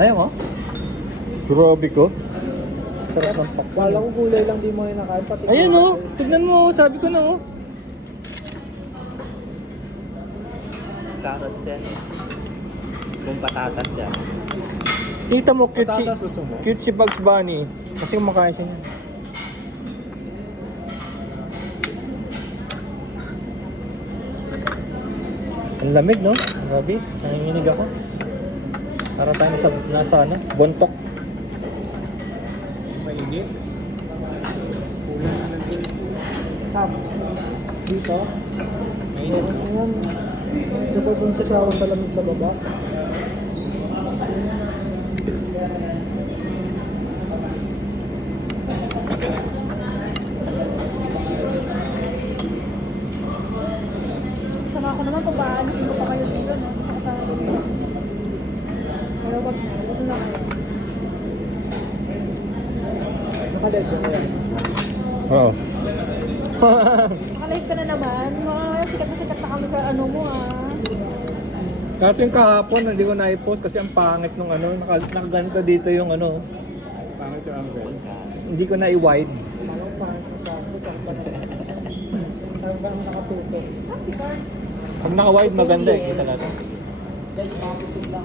Ayaw mo? Grabe ko. Sarap ng pakwan. Kala ko gulay lang di mo yung nakain. Pati Ayan oh, tignan mo, sabi ko na oh. Carrots yan. Kung patatas yan. Kita mo, cute si, Patatas gusto mo? cute si Bugs Bunny. Kasi kumakain siya niyan. Ang lamig, no? Grabe, nanginginig ako. Para tayo nasa ano, bontok. Mainit. Tap. Dito. Mainit. Ayan. Kapag kung sasawang palamig sa baba. Sama ako naman kung paalisin ko pa kayo dito, no? Gusto ko sana dito. Pero wag na kayo. Nakadead ko na yan. Oo. Nakalive ka na naman. Mga sikat na kami sa ano mo, ah. Kasi yung kahapon, hindi ko na-post kasi ang pangit nung ano, nakaganto dito yung ano, Pangit yung angle. hindi ko na-i-wide. Parang pangit na sa ako. Parang ba ang nakatuto? Ah, si Carl. Pag naka-wide, maganda eh, kita natin. Guys, makakusig lang.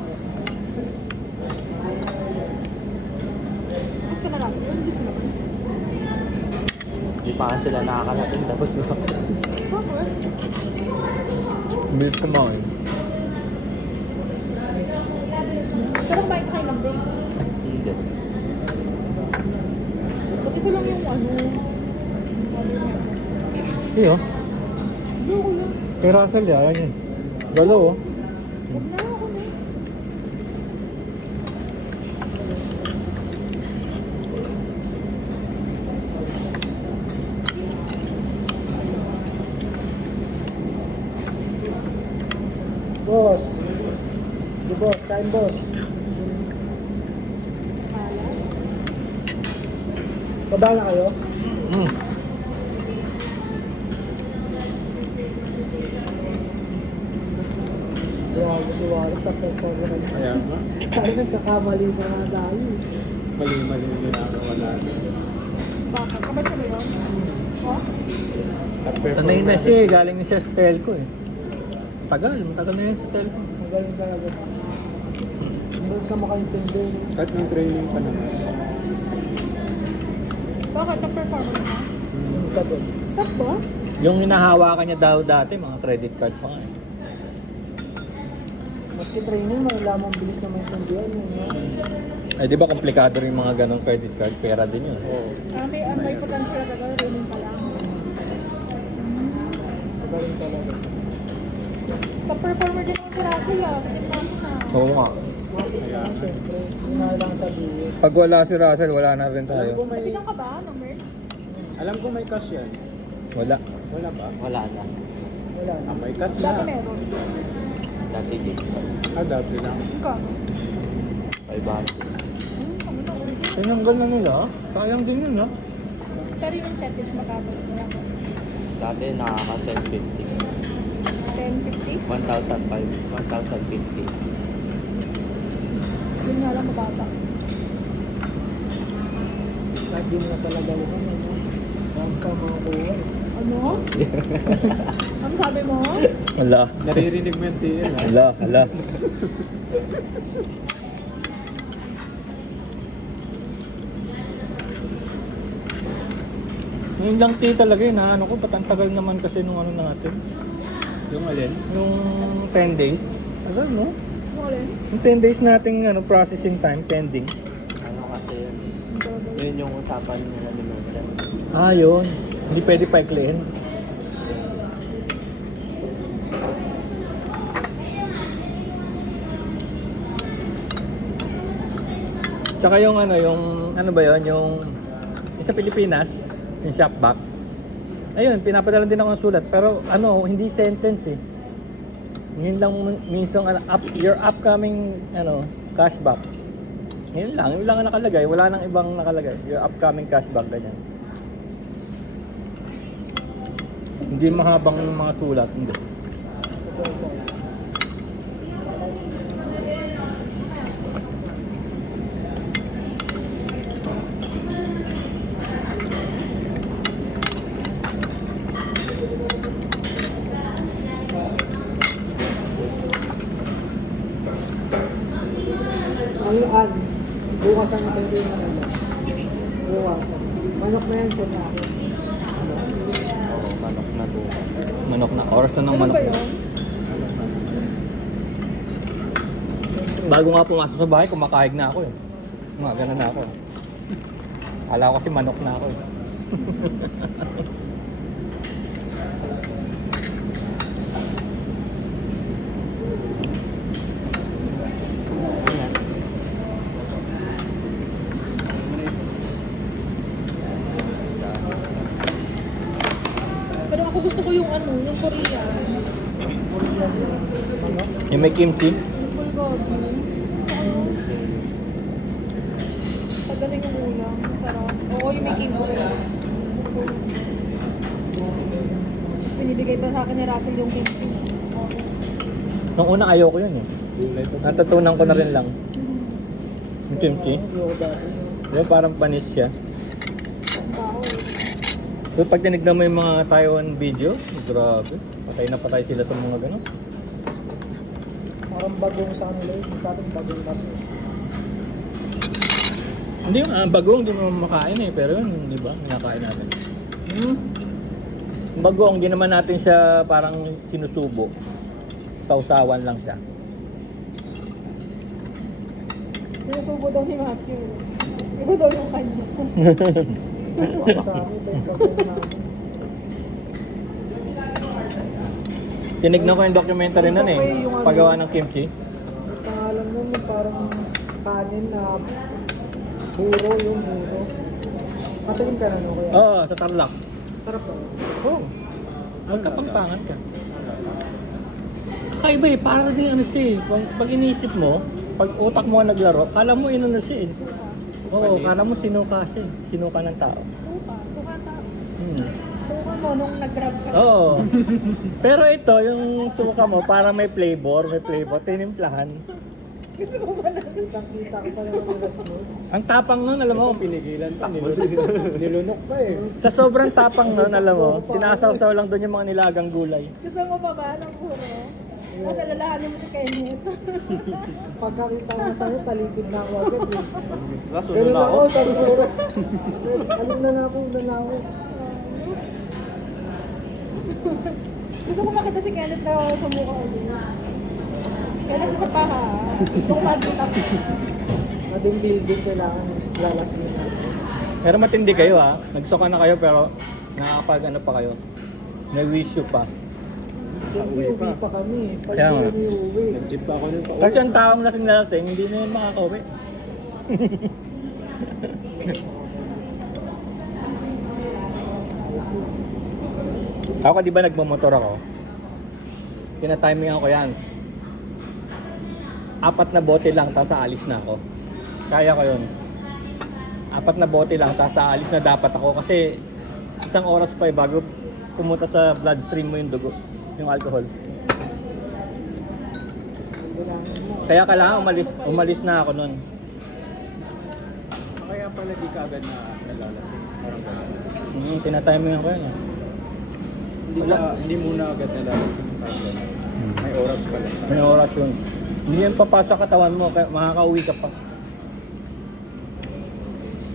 Gusto ka na lang. Gusto mo na. Hindi pa nga sila nakakalating tapos na. Bakit? Bilis kumain. Pero bike kayo lang din. Hindi. Pag isa lang yung ano. Iyo. Ayoko lang. Kay Russell yan, yun. Galo oh. Huwag na ako na. Boss. Di boss, kain boss. Baba na kayo? Mm. Grabe si Wallace, tapos na. Ayan nga. Kaya nagkakamali na nga dahil. Mali-mali yung ginagawa natin. Bakit? Kabad ka ba yun? Oh? Sanay na siya eh, galing na siya sa telco eh. Matagal na yan sa telco. Ang galing talaga. Hindi ka makaintindi. Kahit may training pa naman. Bakit? Nag-perform mo na? Yung ka doon. Tap ba? Yung hinahawakan niya daw dati, mga credit card pa nga eh. Maski training, malalaman ang bilis na maintindihan yun. No? Eh di ba komplikado rin mga ganong credit card? Pera din yun. Oo. May potential na gagawin. Training pa lang. Ang galing talaga. Pa-performer din ako si Russell, ah. Sa team natin, ah. Oo nga. Siyempre, yun na lang sabihin. Pag wala si Russell, wala na rin tayo. Nabilang ka ba? No, merch? Alam ko may cash yan. Wala. Wala ba? Wala na. Wala. May cash Dati meron. Dati din. Dati lang. Magkano? 500. Kami na ulit. Tinanggal na nila. Sayang din yun ha. Pero yung incentives magkano? Dati nakaka 1050. 10.50? 1,050. Yun nga lang mababa. Kahit di mo na talaga yun. Ang ka mga kuha. Ano? Ano sabi mo? Wala. Naririnig mo yung TL ha? Hala. Ngayon lang talaga yun ha. Ano ko, ba't ang tagal naman kasi nung ano natin? Yung alin? Yung 10 days. Ano no? Alin? Yung 10 days nating ano, processing time, pending. Ano kasi yun? Yun yung usapan nila ni Merchant. Ah, yun. Hindi pwede paikliin. Tsaka yung ano ba yun, yung sa Pilipinas, yung shopback. Ayun, pinapadala din ako ng sulat. Pero hindi sentence eh. Yun lang minsan your upcoming cashback. Yun lang ang nakalagay. Wala nang ibang nakalagay. Your upcoming cashback, ganyan. Hindi mahabang mga sulat, hindi. Buwasan mo tayo yung ano. Buwasan. Manok na yan siya na ako. Oo, manok na bukas. Manok na. Oras na ng Ano manok. ba yun? Bago nga pumasok sa bahay, kumakahig na ako eh. Mga ganun na ako. Akala ko kasi manok na ako eh. Pero ako gusto ko yung ano, yung Korean. Yung may kimchi. Yung bulgogi. Pagaling yung ulam. Sarap. Oo, yung may kimchi. Tapos binibigay pa sa akin ni Russell yung kimchi. Nung una ayoko yun eh. Natutunan ko na rin lang. Yung kimchi. Ayoko dati. Diba parang panis siya. Ang baho eh. So pag tinignan mo yung mga Taiwan video, grabe. Patay sila sa mga gano'n. Parang bagong sa kanila yun. Sa atin bagong kasi. Hindi yung bagong, hindi mo makain eh. Pero yun, di ba? Kinakain natin. Bagong, hindi naman natin siya parang sinusubo. Sausawan lang siya. Sinusubo daw ni Matthew. Iba daw yung kanya. Sa amin, ito yung bagong namin. Tinignan ko yung documentary nun eh. Paggawa ng kimchi. Ang pangalan nun yung parang kanin na buro yung buro. Matalim ka na no kaya? Oo, sa Tarlac. Sarap ba? Oo. Magkapangpangan ka. Kakaiba eh, para din ano siya eh. Pag inisip mo, pag utak mo naglaro, kala mo inano siya eh. Oo, kala mo sinuka siya eh. Sinuka ng tao. Suka. Suka tao. Hmm. Suka mo nung nag-grab ka. Oo. Pero ito, yung suka mo, para may flavor, tinimplahan. Kitang-kita ko pa naman yung ras mo. Ang tapang nun, alam mo, Pinigilan pa, nilunok pa eh. sa sobrang tapang nun, alam mo, sinasawsaw lang doon yung mga nilagang gulay. Gusto mo pa ba ng puro? Kasi lalahanin mo si Kenneth. Pagkakita mo sa'yo, talikid na ako agad eh. Kaso Ganun na ako, ako. sabi ko oras. Alam na ako. Gusto ko makita si Kenneth na sa mukha ulit. Kenneth sa paha. Gusto ko makita. Ating building kailangan lalasin natin. Pero matindi kayo ha, nagsuka na kayo pero nakakapag ano pa kayo, may wish you pa. Siyempre, uwi pa kami. Pag Kaya nga. kami uwi. Nag-jeep pa ako nun pa. Kasi ang taong lasing na lasing, hindi na yun makakauwi. Ako di ba nagmamotor ako? Tinatimingan ko yan. 4 na bote lang, tapos aalis na ako. Kaya ko yun. 4 na bote lang, tapos aalis na dapat ako kasi 1 oras pa bago pumunta sa bloodstream mo yung dugo, yung alcohol. Kaya kailangan umalis na ako nun. Kaya pala di ka agad na nalalasing. Parang gano'n. Tinatimingan ko yan. Hindi muna agad nalalasing. Parang gano'n. May oras pala. May oras yun. Hindi yan papasok sa katawan mo, kaya makakauwi ka pa.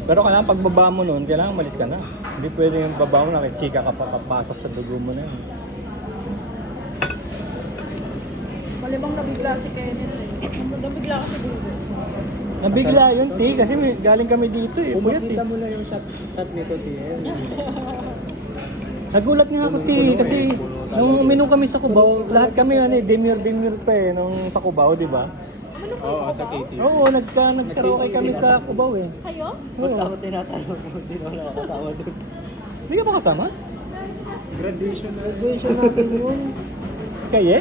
Pero kailangan pagbaba mo nun, kailangan umalis ka na. Hindi pwede yung baba mo na, may chika ka pa papasok sa dugo mo na yun. Malimang nabigla si Kenneth eh. Nabigla ka siguro. Nabigla yun, T, kasi galing kami dito eh. Puyat eh. Pumakita mo na yung shot nito, TL. Nagulat nga ako, T, kasi nung uminom kami sa Cubao, lahat kami demure pa eh, nung sa Cubao, di ba? Oo, sa KTV. Oo, nagkaraoke kami sa Cubao eh. Kayo? Ba't ako tinatanong mo? Hindi na wala kasama doon. Hindi ka ba kasama? Graduation na. Graduation natin yun. Kaye?